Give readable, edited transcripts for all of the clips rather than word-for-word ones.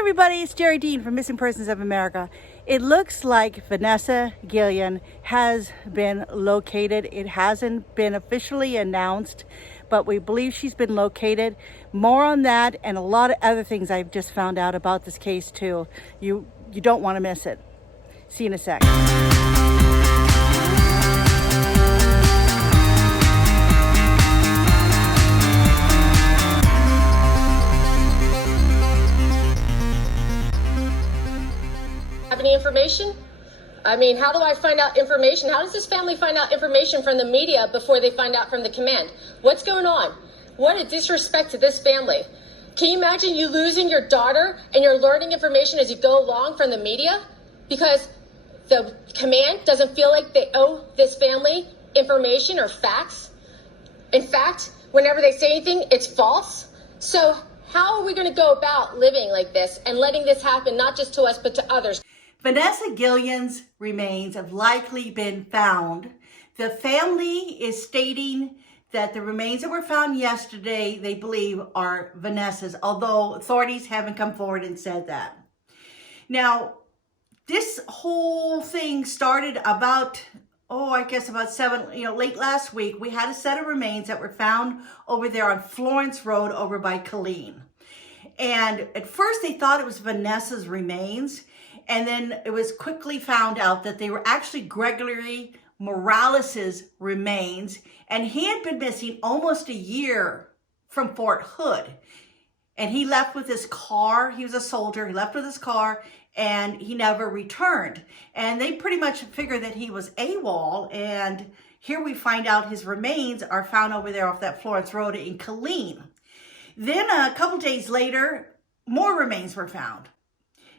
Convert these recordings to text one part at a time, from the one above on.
Everybody, it's Jerrie Dean from Missing Persons of America. It looks like Vanessa Guillen has been located. It hasn't been officially announced, but we believe she's been located. More on that and a lot of other things I've just found out about this case too. You don't want to miss it. See you in a sec. Any information? I mean, how do I find out information? How does this family find out information from the media before they find out from the command? What's going on? What a disrespect to this family. Can you imagine you losing your daughter and you're learning information as you go along from the media? Because the command doesn't feel like they owe this family information or facts. In fact, whenever they say anything, it's false. So how are we going to go about living like this and letting this happen, not just to us, but to others? Vanessa Guillen's remains have likely been found. The family is stating that the remains that were found yesterday, they believe are Vanessa's, although authorities haven't come forward and said that. Now, this whole thing started about, late last week. We had a set of remains that were found over there on Florence Road over by Killeen. And at first they thought it was Vanessa's remains. And then it was quickly found out that they were actually Gregory Morales's remains. And he had been missing almost a year from Fort Hood. And he left with his car. He was a soldier. He left with his car and he never returned. And they pretty much figured that he was AWOL. And here we find out his remains are found over there off that Florence Road in Killeen. Then a couple days later, more remains were found.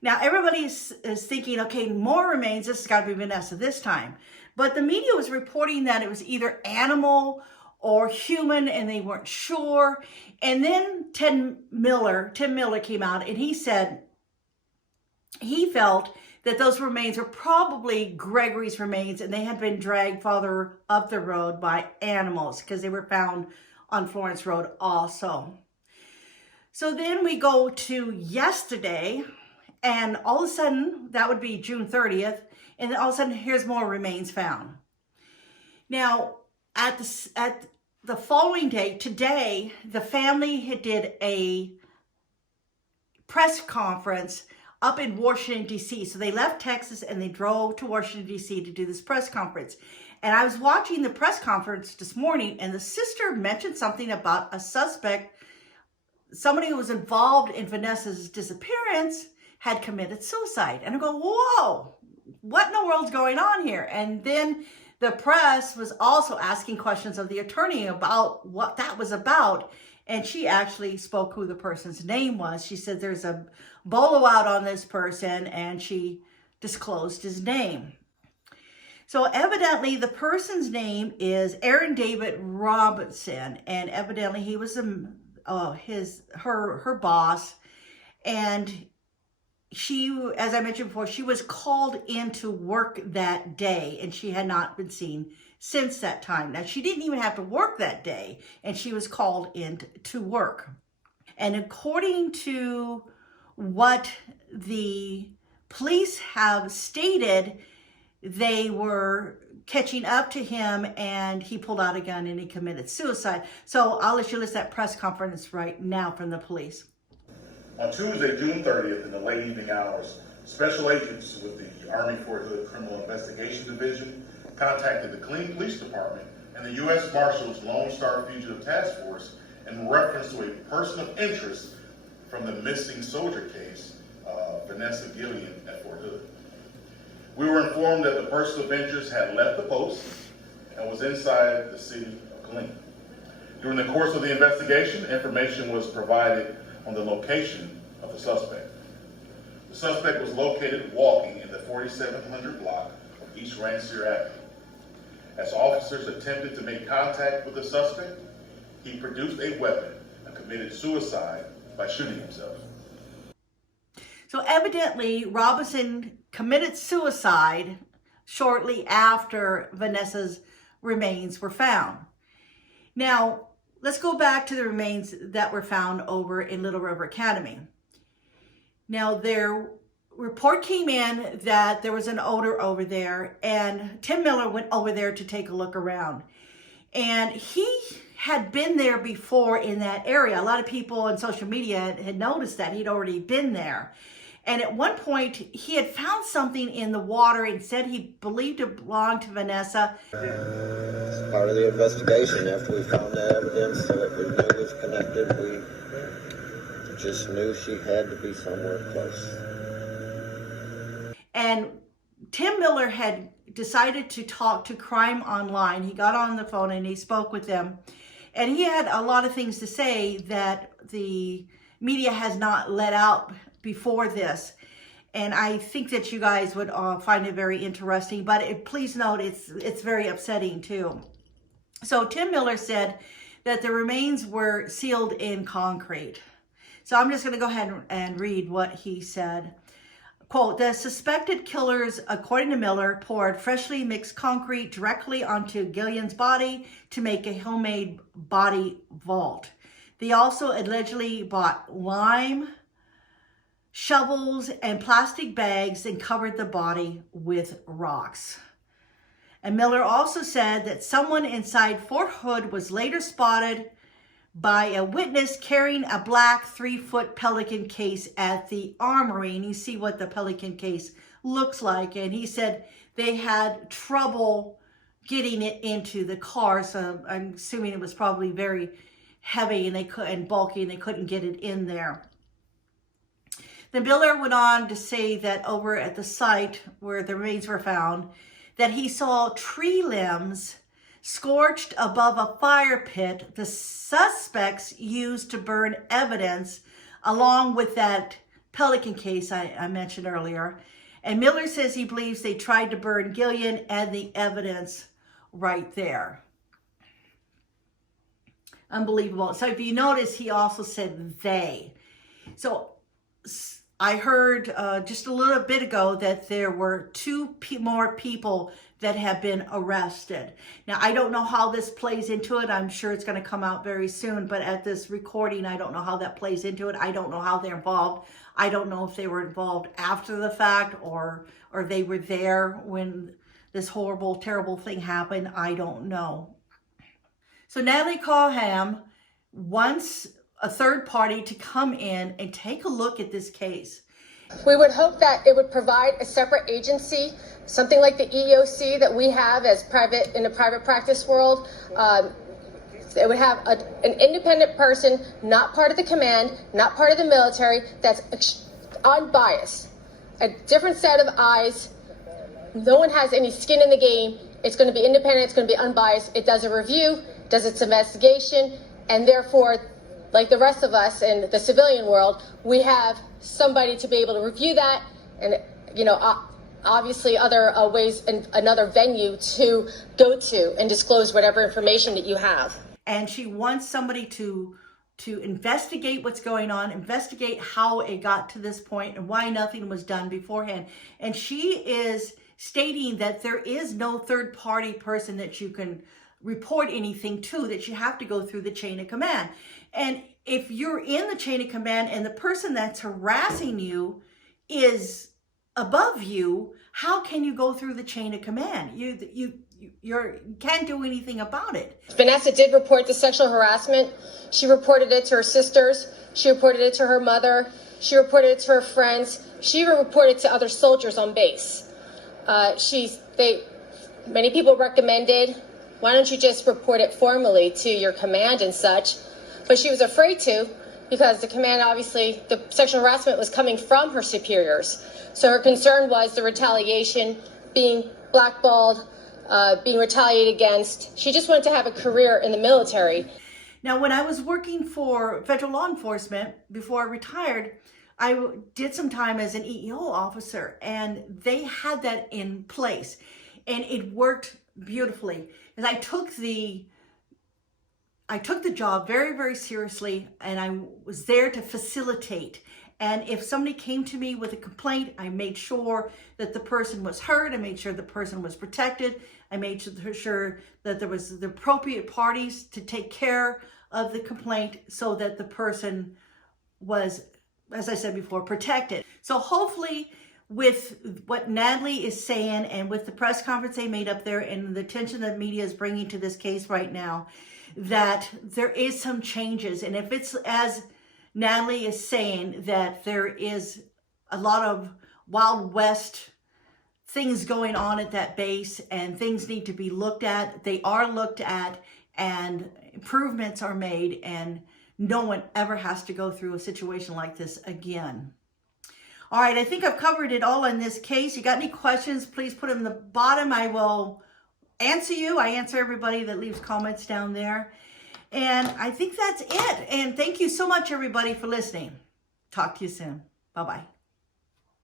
Now, everybody is thinking, okay, more remains. This has got to be Vanessa this time. But the media was reporting that it was either animal or human, and they weren't sure. And then Tim Miller came out, and he said he felt that those remains were probably Gregory's remains, and they had been dragged farther up the road by animals because they were found on Florence Road also. So then we go to yesterday. And all of a sudden, that would be June 30th, and then all of a sudden, here's more remains found. Now, at the following day, today, the family did a press conference up in Washington, D.C. So they left Texas and they drove to Washington, D.C. to do this press conference. And I was watching the press conference this morning, and the sister mentioned something about a suspect, somebody who was involved in Vanessa's disappearance, had committed suicide. And I go, whoa, what in the world's going on here? And then the press was also asking questions of the attorney about what that was about. And she actually spoke who the person's name was. She said there's a bolo out on this person, and she disclosed his name. So evidently the person's name is Aaron David Robinson. And evidently he was her boss. And she, as I mentioned before, she was called into work that day, and she had not been seen since that time. Now, she didn't even have to work that day, and she was called in to work. And according to what the police have stated, they were catching up to him, and he pulled out a gun and he committed suicide. So I'll let you listen to that press conference right now from the police. On Tuesday, June 30th, in the late evening hours, special agents with the Army Fort Hood Criminal Investigation Division contacted the Killeen Police Department and the U.S. Marshals Lone Star Fugitive Task Force in reference to a person of interest from the missing soldier case, Vanessa Guillen at Fort Hood. We were informed that the person of interest had left the post and was inside the city of Killeen. During the course of the investigation, information was provided on the location of the suspect. The suspect was located walking in the 4700 block of East Rancier Avenue. As officers attempted to make contact with the suspect, he produced a weapon and committed suicide by shooting himself. So evidently, Robinson committed suicide shortly after Vanessa's remains were found. Now, let's go back to the remains that were found over in Little River Academy. Now, their report came in that there was an odor over there, and Tim Miller went over there to take a look around. And he had been there before in that area. A lot of people on social media had noticed that he'd already been there. And at one point, he had found something in the water and said he believed it belonged to Vanessa. It's part of the investigation. After we found the evidence that we knew was connected, we just knew she had to be somewhere close. And Tim Miller had decided to talk to Crime Online. He got on the phone and he spoke with them. And he had a lot of things to say that the media has not let out before this. And I think that you guys would find it very interesting. But please note, it's very upsetting too. So Tim Miller said that the remains were sealed in concrete. So I'm just going to go ahead and read what he said. Quote, the suspected killers, according to Miller, poured freshly mixed concrete directly onto Guillen's body to make a homemade body vault. They also allegedly bought lime, shovels, and plastic bags and covered the body with rocks. And Miller also said that someone inside Fort Hood was later spotted by a witness carrying a black 3-foot Pelican case at the armory. And you see what the Pelican case looks like. And he said they had trouble getting it into the car. So I'm assuming it was probably very heavy and bulky and they couldn't get it in there. Then Miller went on to say that over at the site where the remains were found, that he saw tree limbs scorched above a fire pit the suspects used to burn evidence, along with that Pelican case I mentioned earlier. And Miller says he believes they tried to burn Guillen and the evidence right there. Unbelievable. So if you notice, he also said they. So I heard just a little bit ago that there were 2 more people that have been arrested. Now, I don't know how this plays into it. I'm sure it's going to come out very soon, but at this recording, I don't know how that plays into it. I don't know how they're involved. I don't know if they were involved after the fact or they were there when this horrible, terrible thing happened. I don't know. So Natalie Coham wants a third party to come in and take a look at this case. We would hope that it would provide a separate agency, something like the EEOC that we have as private in the private practice world. It would have an independent person, not part of the command, not part of the military, that's unbiased. A different set of eyes. No one has any skin in the game. It's going to be independent. It's going to be unbiased. It does a review, does its investigation, and therefore, like the rest of us in the civilian world, we have somebody to be able to review that and, obviously other ways and another venue to go to and disclose whatever information that you have. And she wants somebody to investigate what's going on, investigate how it got to this point and why nothing was done beforehand. And she is stating that there is no third party person that you can report anything to, that you have to go through the chain of command. And if you're in the chain of command and the person that's harassing you is above you, how can you go through the chain of command? You can't do anything about it. Vanessa did report the sexual harassment. She reported it to her sisters. She reported it to her mother. She reported it to her friends. She even reported to other soldiers on base. Many people recommended, why don't you just report it formally to your command and such? But she was afraid to, because the command, obviously, the sexual harassment was coming from her superiors. So her concern was the retaliation, being blackballed, being retaliated against. She just wanted to have a career in the military. Now, when I was working for federal law enforcement before I retired, I did some time as an EEO officer, and they had that in place, and it worked beautifully. And I took the job very, very seriously, and I was there to facilitate. And if somebody came to me with a complaint, I made sure that the person was heard. I made sure the person was protected. I made sure that there was the appropriate parties to take care of the complaint so that the person was as I said before, protected. So hopefully with what Natalie is saying and with the press conference they made up there and the attention that media is bringing to this case right now, that there is some changes. And if it's as Natalie is saying, that there is a lot of Wild West things going on at that base and things need to be looked at, they are looked at and improvements are made, and no one ever has to go through a situation like this again. All right, I think I've covered it all in this case. You got any questions, please put them in the bottom. I will answer you. I answer everybody that leaves comments down there. And I think that's it. And thank you so much, everybody, for listening. Talk to you soon. Bye-bye.